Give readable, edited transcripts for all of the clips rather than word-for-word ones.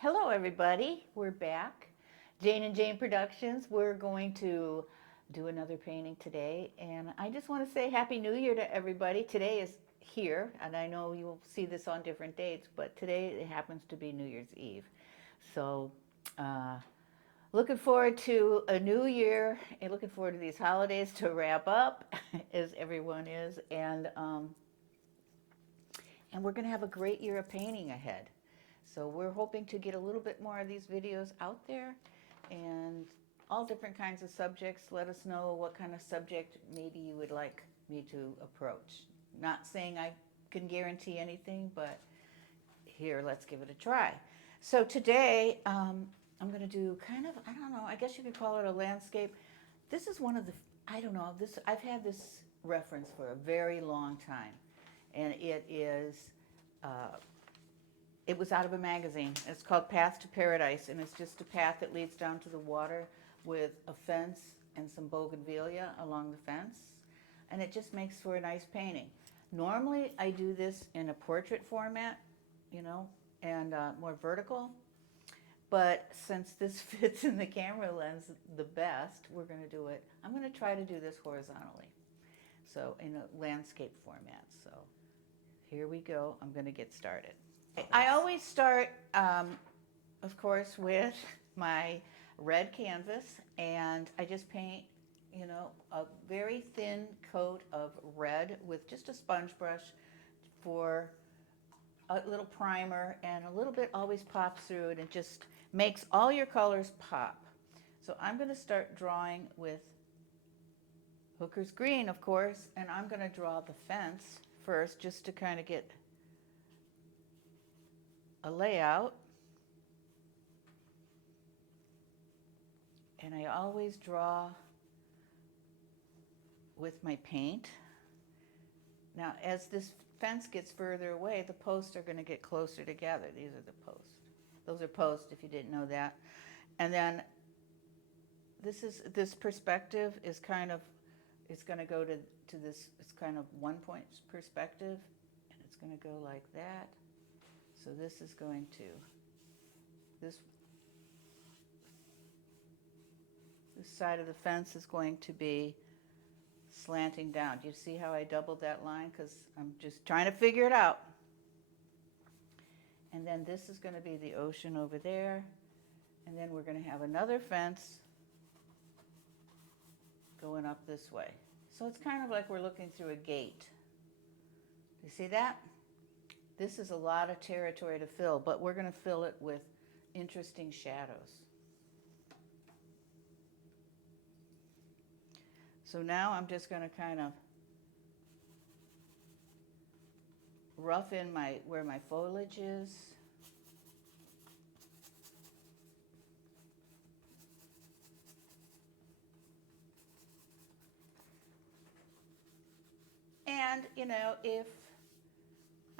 Hello everybody, we're back. Jane and Jane Productions. We're going to do another painting today, and I just want to say Happy New Year to everybody. Today is here, and I know you'll see this on different dates, but today it happens to be New Year's Eve. So, looking forward to a new year and looking forward to these holidays to wrap up, as everyone is, and we're going to have a great year of painting ahead. So we're hoping to get a little bit more of these videos out there and all different kinds of subjects. Let us know what kind of subject maybe you would like me to approach. Not saying I can guarantee anything, but here, let's give it a try. So today, I'm going to do kind of, I don't know, I guess you could call it a landscape. This is one of the, I don't know, this I've had this reference for a very long time, and it was out of a magazine. It's called Path to Paradise, and it's just a path that leads down to the water with a fence and some bougainvillea along the fence, and it just makes for a nice painting. Normally, I do this in a portrait format, and more vertical, but since this fits in the camera lens the best, we're going to do it. I'm going to try to do this horizontally, so in a landscape format. So here we go. I'm going to get started. I always start, of course, with my red canvas, and I just paint, a very thin coat of red with just a sponge brush for a little primer, and a little bit always pops through it and just makes all your colors pop. So I'm going to start drawing with Hooker's green, of course, and I'm going to draw the fence first just to kind of get a layout. And I always draw with my paint. Now, as this fence gets further away, the posts are going to get closer together. These are the posts. Those are posts, if you didn't know that. And then this perspective is kind of, it's going to go to this, it's kind of one point perspective, and it's going to go like that. So this is going to, this side of the fence is going to be slanting down. Do you see how I doubled that line? Because I'm just trying to figure it out. And then this is going to be the ocean over there. And then we're going to have another fence going up this way. So it's kind of like we're looking through a gate. Do you see that? This is a lot of territory to fill, but we're going to fill it with interesting shadows. So now I'm just going to kind of rough in where my foliage is. And, if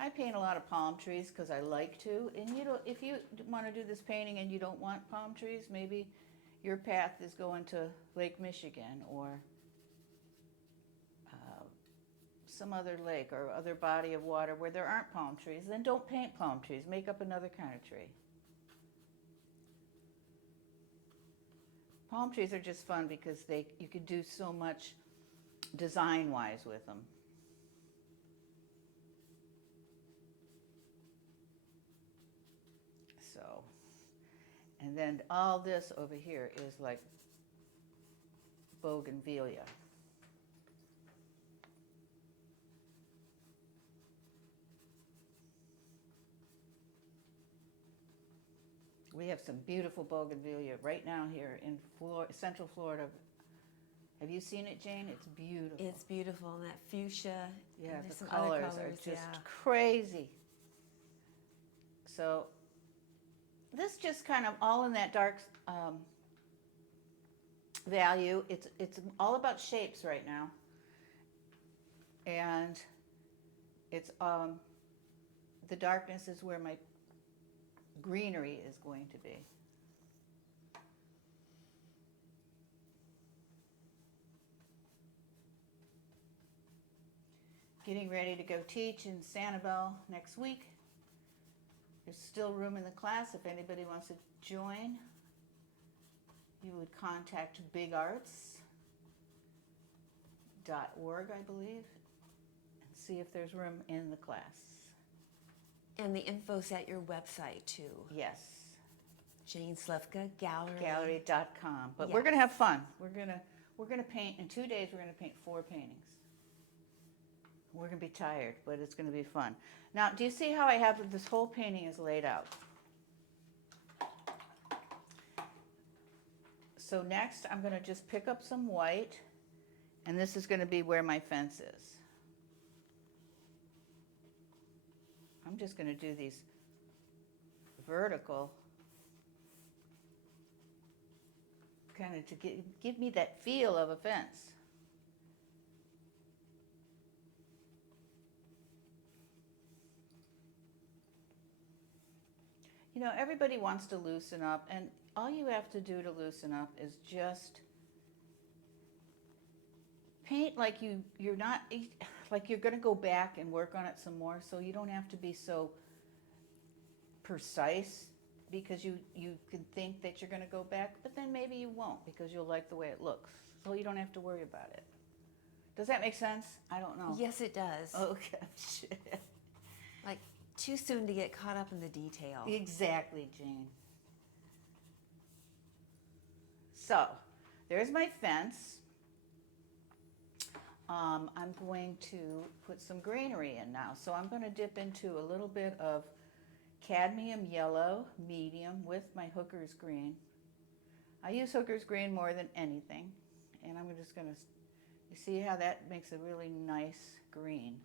I paint a lot of palm trees because I like to, and if you want to do this painting and you don't want palm trees, maybe your path is going to Lake Michigan or some other lake or other body of water where there aren't palm trees, then don't paint palm trees. Make up another kind of tree. Palm trees are just fun because you could do so much design-wise with them. So, and then all this over here is like bougainvillea. We have some beautiful bougainvillea right now here in Central Florida. Have you seen it, Jane? It's beautiful. It's beautiful, and that fuchsia. Yeah, and the some colors, other colors are just yeah. crazy. So this just kind of all in that dark value. It's all about shapes right now, and it's the darkness is where my greenery is going to be. Getting ready to go teach in Sanibel next week. There's still room in the class if anybody wants to join. You would contact bigarts.org, I believe, and see if there's room in the class. And the info's at your website too. Yes. Jane Slivka Gallery. Gallery.com. But Yes. we're gonna have fun. We're gonna paint in 2 days. We're gonna paint 4 paintings. We're gonna be tired, but it's gonna be fun. Now, do you see how I have this whole painting is laid out? So next, I'm gonna just pick up some white, and this is gonna be where my fence is. I'm just gonna do these vertical, kind of to give me that feel of a fence. You know, everybody wants to loosen up, and all you have to do to loosen up is just paint like you're not, like you're going to go back and work on it some more, so you don't have to be so precise, because you can think that you're going to go back, but then maybe you won't because you'll like the way it looks, so you don't have to worry about it. Does that make sense? I don't know. Yes, it does. Okay. Like, too soon to get caught up in the detail. Exactly, Jane. So, there's my fence. I'm going to put some greenery in now. So I'm going to dip into a little bit of cadmium yellow, medium, with my Hooker's green. I use Hooker's green more than anything. And I'm just going to, you see how that makes a really nice green.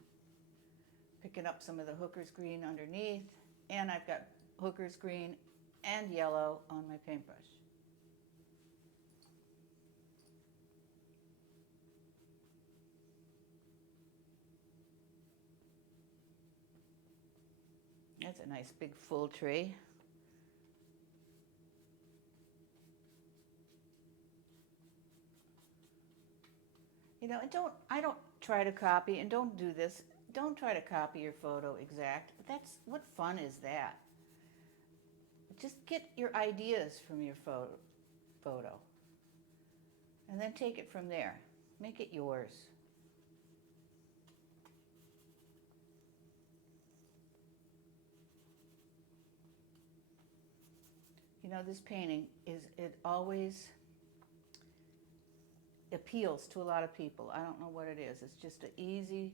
Picking up some of the Hooker's green underneath, and I've got Hooker's green and yellow on my paintbrush. That's a nice big full tree. You know, and I don't try to copy, and don't do this. Don't try to copy your photo exact. That's, what fun is that? Just get your ideas from your photo. And then take it from there. Make it yours. You know, this painting it always appeals to a lot of people. I don't know what it is. It's just an easy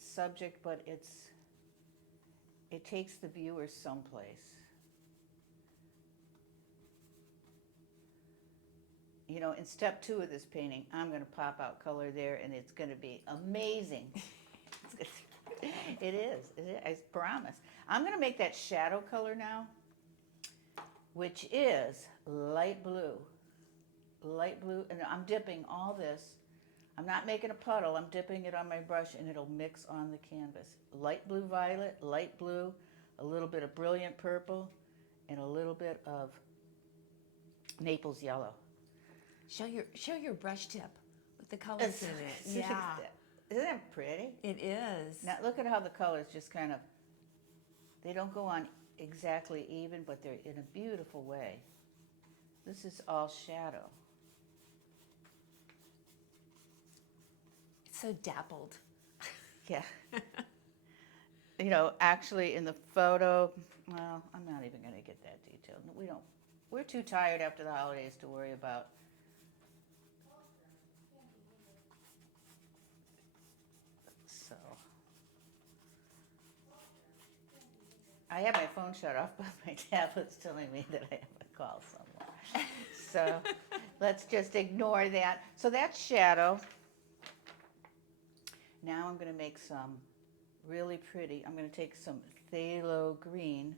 subject, but it takes the viewers someplace. You know, in step 2 of this painting, I'm going to pop out color there, and it's going to be amazing. It is, I promise. I'm going to make that shadow color now, which is light blue. Light blue, and I'm dipping all this. I'm not making a puddle, I'm dipping it on my brush, and it'll mix on the canvas. Light blue violet, light blue, a little bit of brilliant purple, and a little bit of Naples yellow. Show your brush tip with the colors in it. Yeah. Isn't that pretty? It is. Now look at how the colors just kind of, they don't go on exactly even, but they're in a beautiful way. This is all shadow. It's so dappled. Yeah. You know, actually in the photo, well, I'm not even going to get that detailed. We're too tired after the holidays to worry about. So, I have my phone shut off, but my tablet's telling me that I have a call somewhere. So, let's just ignore that. So that's shadow. Now I'm going to make some really pretty. I'm going to take some phthalo green.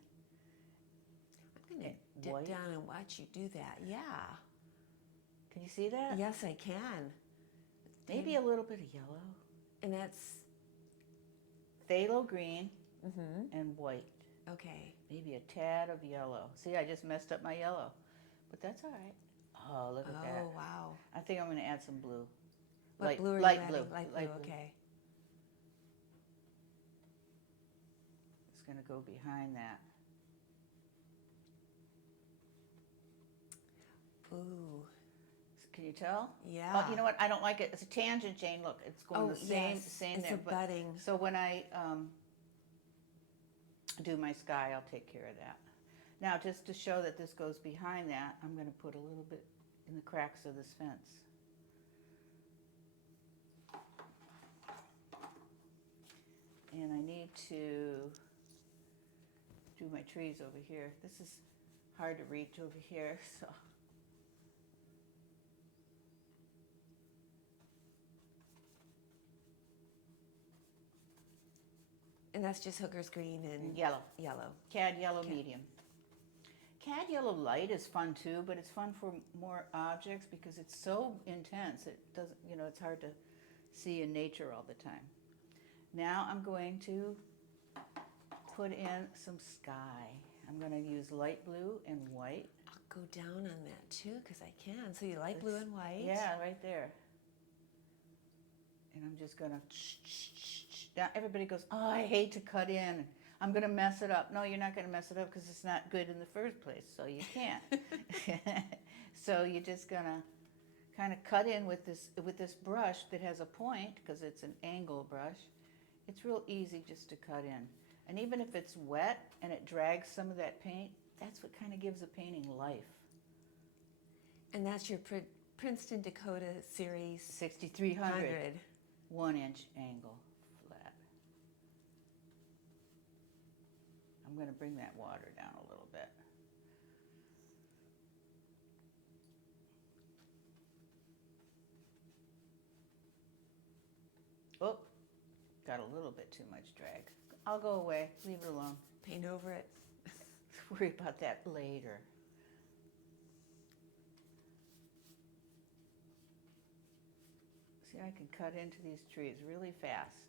I'm going to dip down and watch you do that. Yeah. Can you see that? Yes, I can. Maybe a little bit of yellow. And that's Phthalo green and white. okay. Maybe a tad of yellow. See, I just messed up my yellow, but that's all right. Oh, look at that. Oh, wow. I think I'm going to add some blue. What blue are you light adding? blue. Light blue, okay. It's going to go behind that. Ooh. Can you tell? Yeah. Oh, you know what? I don't like it. It's a tangent, Jane. Look, it's going the same, yes. same It's there. a budding. So when I do my sky, I'll take care of that. Now, just to show that this goes behind that, I'm going to put a little bit in the cracks of this fence. And I need to do my trees over here. This is hard to reach over here, so. And that's just Hooker's green and Yellow. Yellow. Cad yellow Okay. medium. Cad yellow light is fun too, but it's fun for more objects because it's so intense. It doesn't, it's hard to see in nature all the time. Now I'm going to put in some sky. I'm going to use light blue and white. I'll go down on that too because I can. So you like blue and white? Yeah, right there. And I'm just going to, now everybody goes, oh, I hate to cut in. I'm going to mess it up. No, you're not going to mess it up because it's not good in the first place, so you can't. So you're just going to kind of cut in with this brush that has a point because it's an angle brush. It's real easy just to cut in. And even if it's wet and it drags some of that paint, that's what kind of gives a painting life. And that's your Princeton Dakota Series 6300 1-inch angle flat. I'm going to bring that water down a little bit. Oh, got a little bit too much drag. I'll go away. Leave it alone. Paint over it. Worry about that later. See, I can cut into these trees really fast.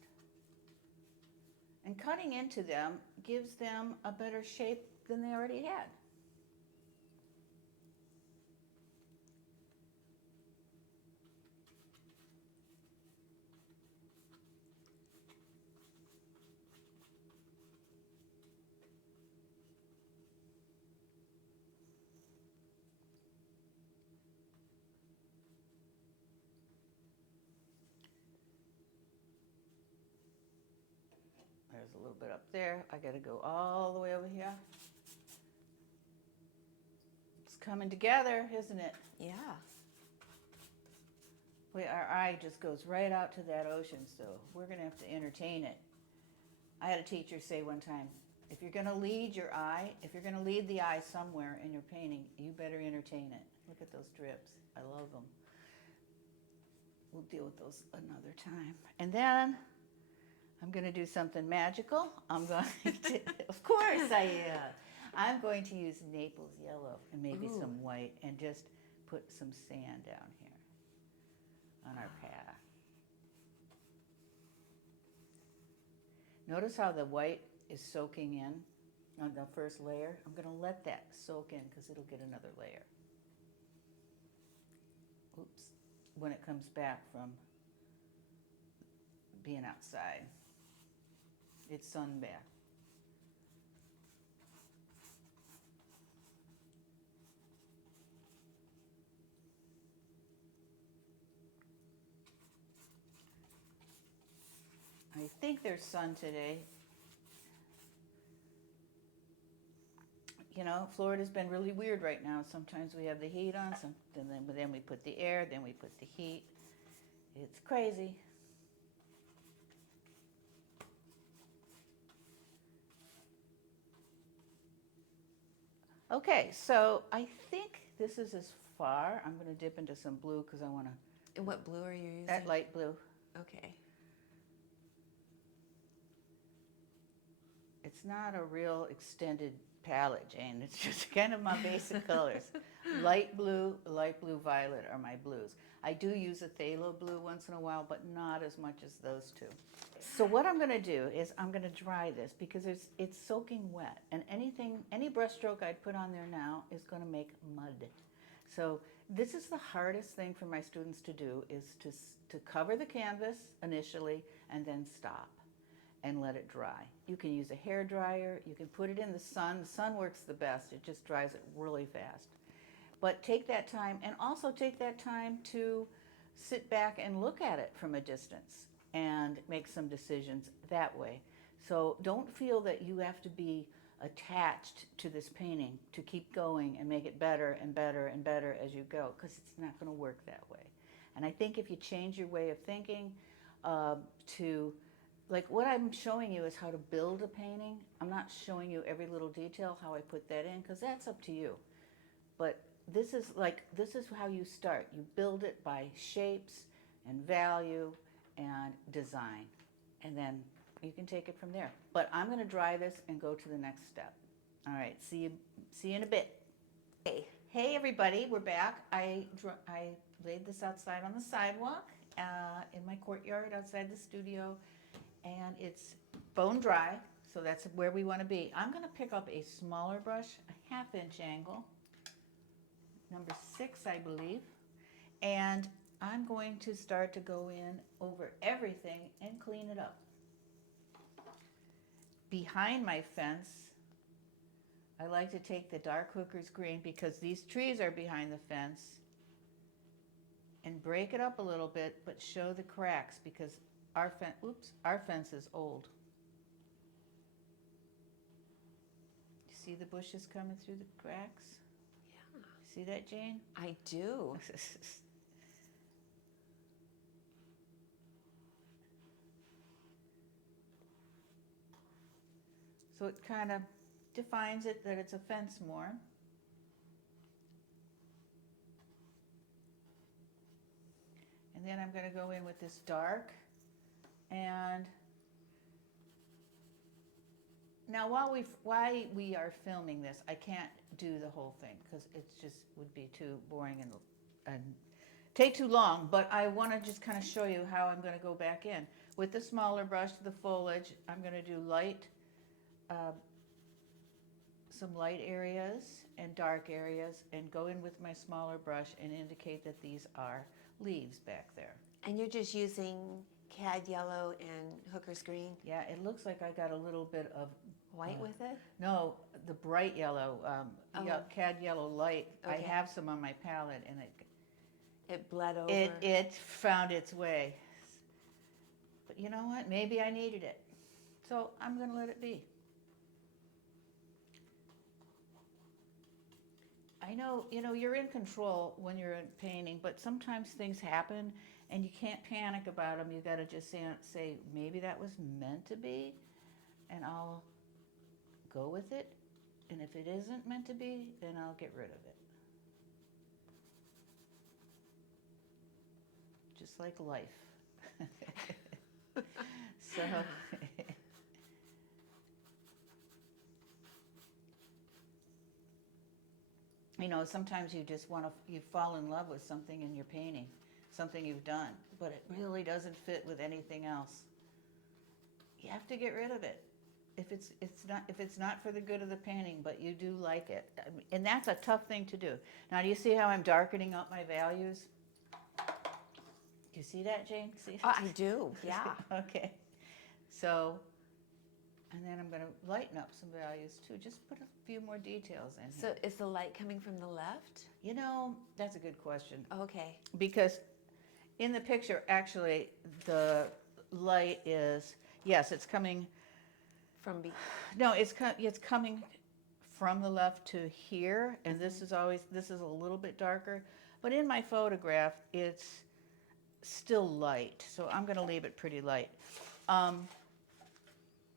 And cutting into them gives them a better shape than they already had. There's a little bit up there. I got to go all the way over here. It's coming together, isn't it? Yeah. Wait, our eye just goes right out to that ocean, so we're going to have to entertain it. I had a teacher say one time, if you're going to lead your eye, if you're going to lead the eye somewhere in your painting, you better entertain it. Look at those drips. I love them. We'll deal with those another time. And then I'm going to do something magical. I'm going to, of course I am. I'm going to use Naples yellow and maybe some white and just put some sand down here on our path. Notice how the white is soaking in on the first layer. I'm going to let that soak in because it'll get another layer. Oops. When it comes back from being outside. It's sunbath. I think there's sun today. Florida's been really weird right now. Sometimes we have the heat on, then we put the air, then we put the heat. It's crazy. Okay, so I think this is as far. I'm going to dip into some blue because I want to. And what blue are you using? That light blue. Okay. It's not a real extended palette, Jane. It's just kind of my basic colors. Light blue, violet are my blues. I do use a phthalo blue once in a while, but not as much as those two. So what I'm going to do is I'm going to dry this because it's soaking wet, and any brush stroke I put on there now is going to make mud. So this is the hardest thing for my students to do is to cover the canvas initially and then stop and let it dry. You can use a hair dryer, you can put it in the sun. The sun works the best, it just dries it really fast. But take that time, and also take that time to sit back and look at it from a distance and make some decisions that way. So don't feel that you have to be attached to this painting to keep going and make it better and better and better as you go, because it's not going to work that way. And I think if you change your way of thinking to, like what I'm showing you is how to build a painting. I'm not showing you every little detail, how I put that in, because that's up to you. But this is how you start. You build it by shapes and value and design. And then you can take it from there. But I'm going to dry this and go to the next step. All right, see you in a bit. Hey everybody, we're back. I laid this outside on the sidewalk in my courtyard outside the studio, and it's bone dry, so that's where we want to be. I'm going to pick up a smaller brush, a 1/2 inch angle, number 6, I believe, and I'm going to start to go in over everything and clean it up. Behind my fence, I like to take the dark hooker's green, because these trees are behind the fence, and break it up a little bit, but show the cracks, because our fence is old. You see the bushes coming through the cracks? Yeah. See that, Jane? I do. So it kind of defines it that it's a fence more. And then I'm going to go in with this dark. And now while we are filming this, I can't do the whole thing because it just would be too boring and take too long. But I want to just kind of show you how I'm going to go back in. With the smaller brush, the foliage, I'm going to do some light areas and dark areas, and go in with my smaller brush and indicate that these are leaves back there. And you're just using cad yellow and hooker's green? Yeah, it looks like I got a little bit of White with it? no, the bright yellow, cad yellow light. Okay. I have some on my palette, and It bled over? it found its way. But you know what? Maybe I needed it. So I'm going to let it be. I know, you're in control when you're painting, but sometimes things happen and you can't panic about them. You got to just say, maybe that was meant to be, and I'll go with it. And if it isn't meant to be, then I'll get rid of it. Just like life. So sometimes you just you fall in love with something in your painting, something you've done, but it really doesn't fit with anything else. You have to get rid of it. If it's not for the good of the painting, but you do like it. And that's a tough thing to do. Now, do you see how I'm darkening up my values? Do you see that, Jane? See? Oh, I do, yeah. Okay. So, and then I'm going to lighten up some values too. Just put a few more details in here. So is the light coming from the left? That's a good question. Okay. Because in the picture, actually, the light is, yes, it's coming. No, it's coming from the left to here, and this is a little bit darker. But in my photograph, it's still light, so I'm going to leave it pretty light.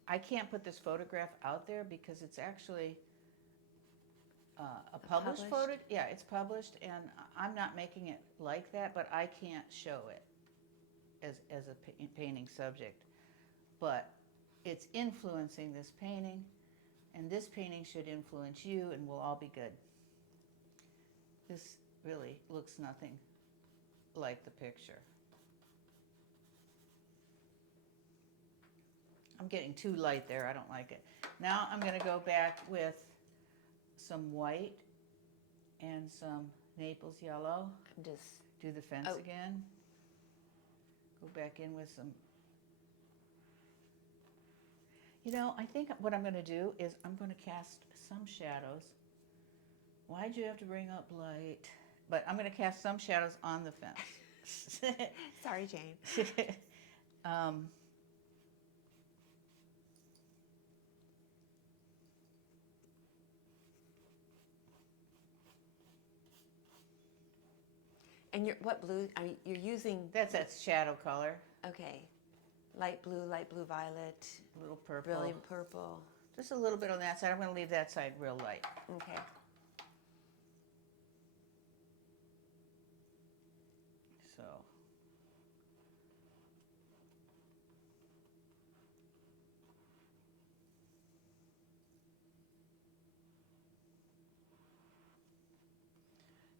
I can't put this photograph out there because it's actually a published photo. Yeah, it's published, and I'm not making it like that, but I can't show it as a painting subject. But it's influencing this painting, and this painting should influence you, and we'll all be good. This really looks nothing like the picture. I'm getting too light there. I don't like it. Now I'm going to go back with some white and some Naples yellow. Just do the fence again. Go back in with some. I think what I'm going to do is I'm going to cast some shadows Why'd you have to bring up light? But I'm going to cast some shadows on the fence. Sorry, Jane. um, And what blue are you're using? that's that shadow color. Okay, light blue, violet, A little purple. brilliant purple. Just a little bit on that side. I'm going to leave that side real light. Okay. So.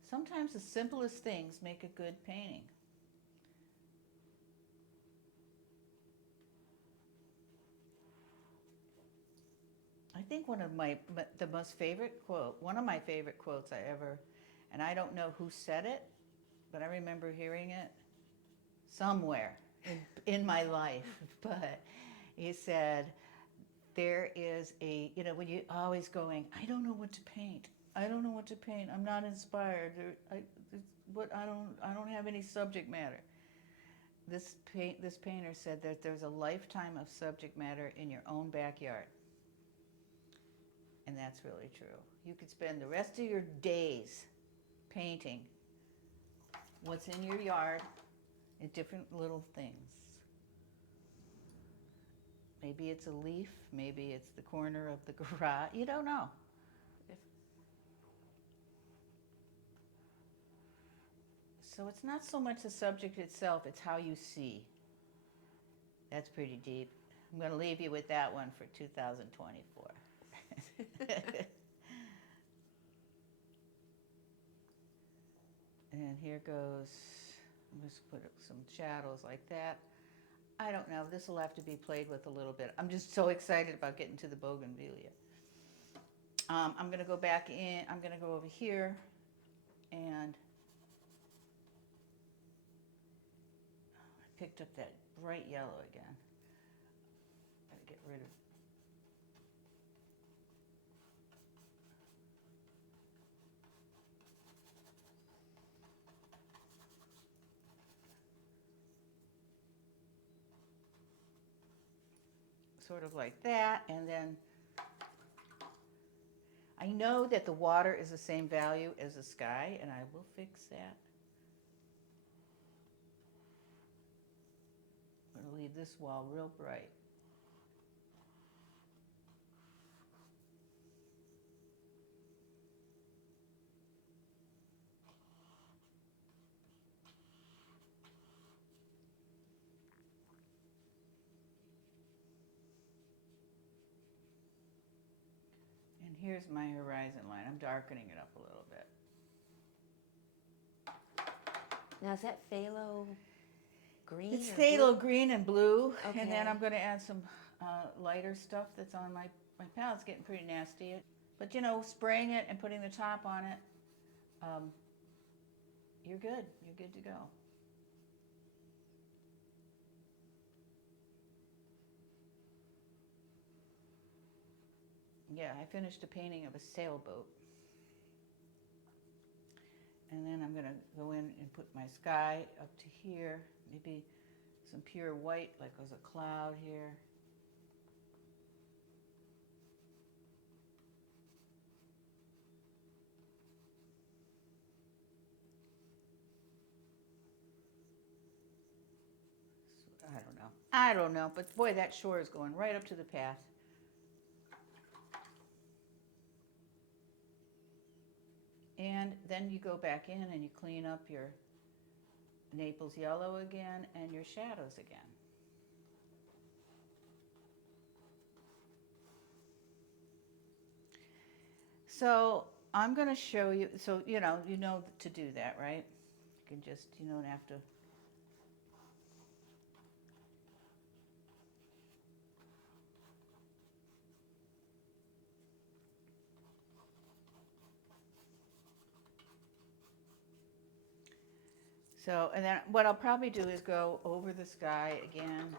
Sometimes the simplest things make a good painting. I think one of one of my favorite quotes I ever, and I don't know who said it, but I remember hearing it somewhere in my life. But he said, there is when you're always going, I don't know what to paint. I don't know what to paint. I'm not inspired. I don't have any subject matter. This painter said that there's a lifetime of subject matter in your own backyard. And that's really true. You could spend the rest of your days painting what's in your yard in different little things. Maybe it's a leaf, maybe it's the corner of the garage. You don't know. So it's not so much the subject itself, it's how you see. That's pretty deep. I'm going to leave you with that one for 2024. And here goes, just put some shadows like that. I don't know, this will have to be played with a little bit. I'm just so excited about getting to the bougainvillea. I'm going to go back in, I'm going to go over here and I picked up that bright yellow again. Got to get rid of sort of like that, and then I know that the water is the same value as the sky, and I will fix that. I'm going to leave this wall real bright. And here's my horizon line. I'm darkening it up a little bit. Now is that phthalo green? It's or phthalo blue? green and blue, and then Okay. I'm going to add some lighter stuff that's on my palette's getting pretty nasty. But you know, spraying it and putting the top on it, you're good. You're good to go. Yeah, I finished a painting of a sailboat. And then I'm going to go in and put my sky up to here, maybe some pure white like there's a cloud here. So, I don't know, but boy, that shore is going right up to the path. And then you go back in and you clean up your Naples yellow again and your shadows again. So I'm going to show you, so you know to do that, right? You can just, you don't have to. So, and then what I'll probably do is go over the sky again,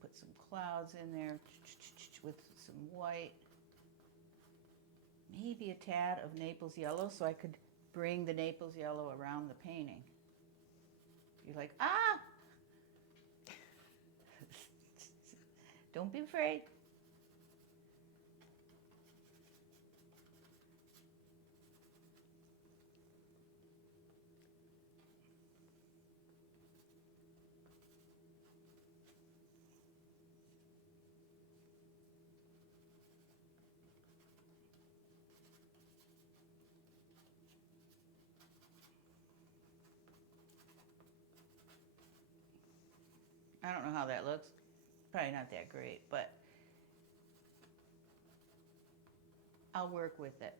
put some clouds in there with some white. maybe a tad of Naples yellow so I could bring the Naples yellow around the painting. You're like, ah! Don't be afraid. I don't know how that looks. Probably not that great, but I'll work with it.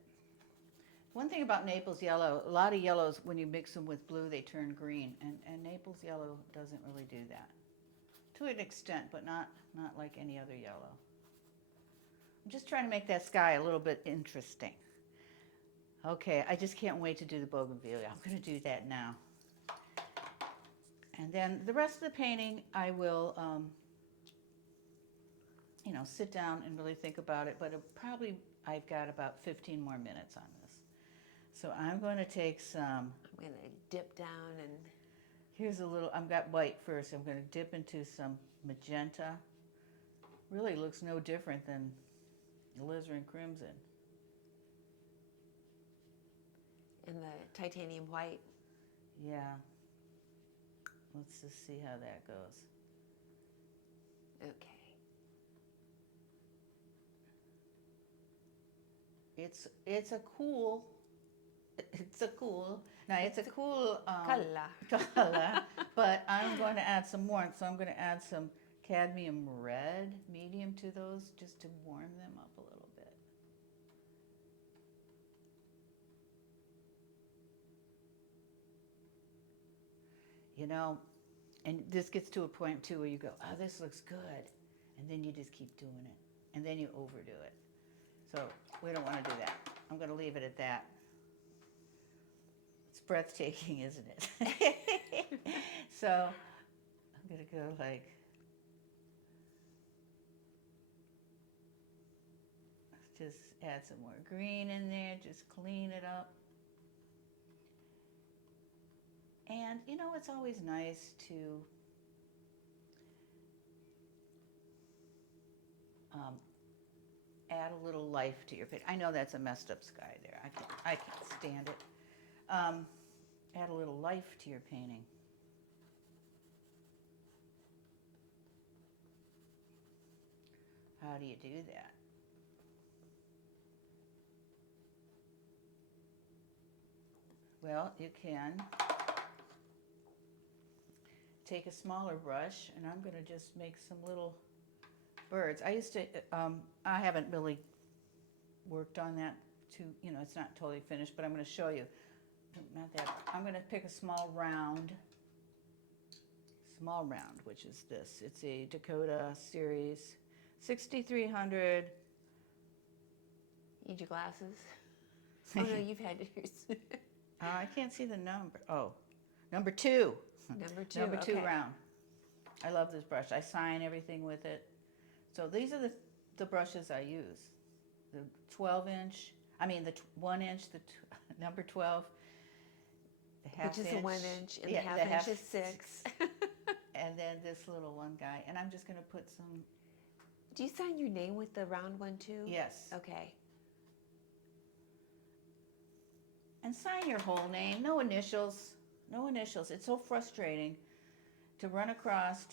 One thing about Naples yellow, a lot of yellows, when you mix them with blue, they turn green, and Naples yellow doesn't really do that. To an extent, but not like any other yellow. I'm just trying to make that sky a little bit interesting. Okay, I just can't wait to do the bougainvillea. I'm going to do that now. And then the rest of the painting, I will, sit down and really think about it. But I've got about 15 more minutes on this. So I'm going to take some. I'm going to dip down and. Here's a little. I've got white first. I'm going to dip into some magenta. Really looks no different than alizarin crimson. And the titanium white. Yeah. Let's just see how that goes. Okay. It's a cool. Now it's a cool color, but I'm going to add some warmth. So I'm going to add some cadmium red medium to those just to warm them up a little bit. And this gets to a point too where you go, oh, this looks good. And then you just keep doing it. And then you overdo it. So we don't want to do that. I'm going to leave it at that. It's breathtaking, isn't it? So I'm going to go like, just add some more green in there, just clean it up. And it's always nice to add a little life to your picture. I know that's a messed up sky there. I can't stand it. Add a little life to your painting. How do you do that? Well, you can take a smaller brush, and I'm going to just make some little birds. I haven't really worked on that it's not totally finished, but I'm going to show you. Not that. I'm going to pick a small round, which is this. It's a Dakota Series 6300. Need your glasses? Oh no, you've had yours. I can't see the number. Oh, number 2. Number two okay. round. I love this brush. I sign everything with it. So these are the brushes I use. The 1 inch, number 12, the half inch. Which is inch. a 1 inch, and Yeah, the half inch is 6. And then this little one guy. And I'm just going to put some. Do you sign your name with the round one too? Yes. Okay. And sign your whole name. No initials. No initials. It's so frustrating to run across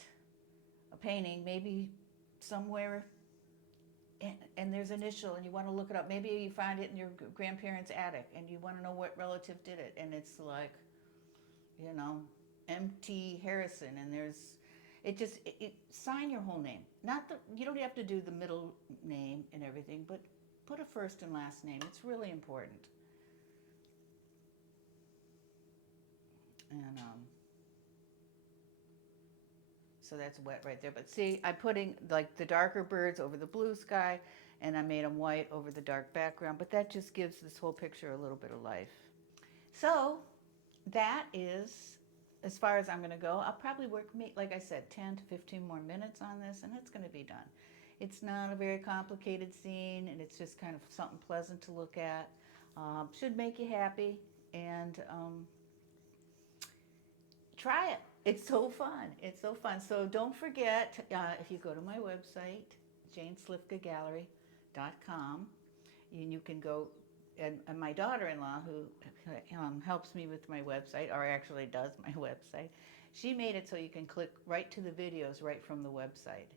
a painting, maybe somewhere, and there's an initial, and you want to look it up. Maybe you find it in your grandparents' attic, and you want to know what relative did it, and it's like, M.T. Harrison, and sign your whole name. You don't have to do the middle name and everything, but put a first and last name. It's really important. And so that's wet right there. But see, I'm putting like the darker birds over the blue sky, and I made them white over the dark background. But that just gives this whole picture a little bit of life. So that is as far as I'm going to go. I'll probably work, like I said, 10 to 15 more minutes on this, and it's going to be done. It's not a very complicated scene, and it's just kind of something pleasant to look at. Should make you happy, and try it. It's so fun. It's so fun. So don't forget, if you go to my website, janeslifkagallery.com, and you can go, and my daughter-in-law, who helps me with my website, or actually does my website, she made it so you can click right to the videos right from the website.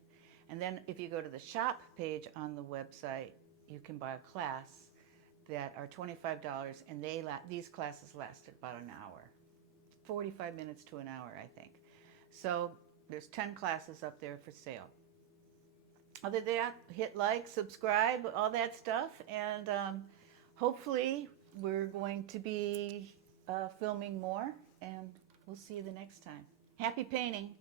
And then if you go to the shop page on the website, you can buy a class that are $25, and these classes last about an hour. 45 minutes to an hour, I think. So there's 10 classes up there for sale. Other than that, hit like, subscribe, all that stuff, and hopefully we're going to be filming more, and we'll see you the next time. Happy painting!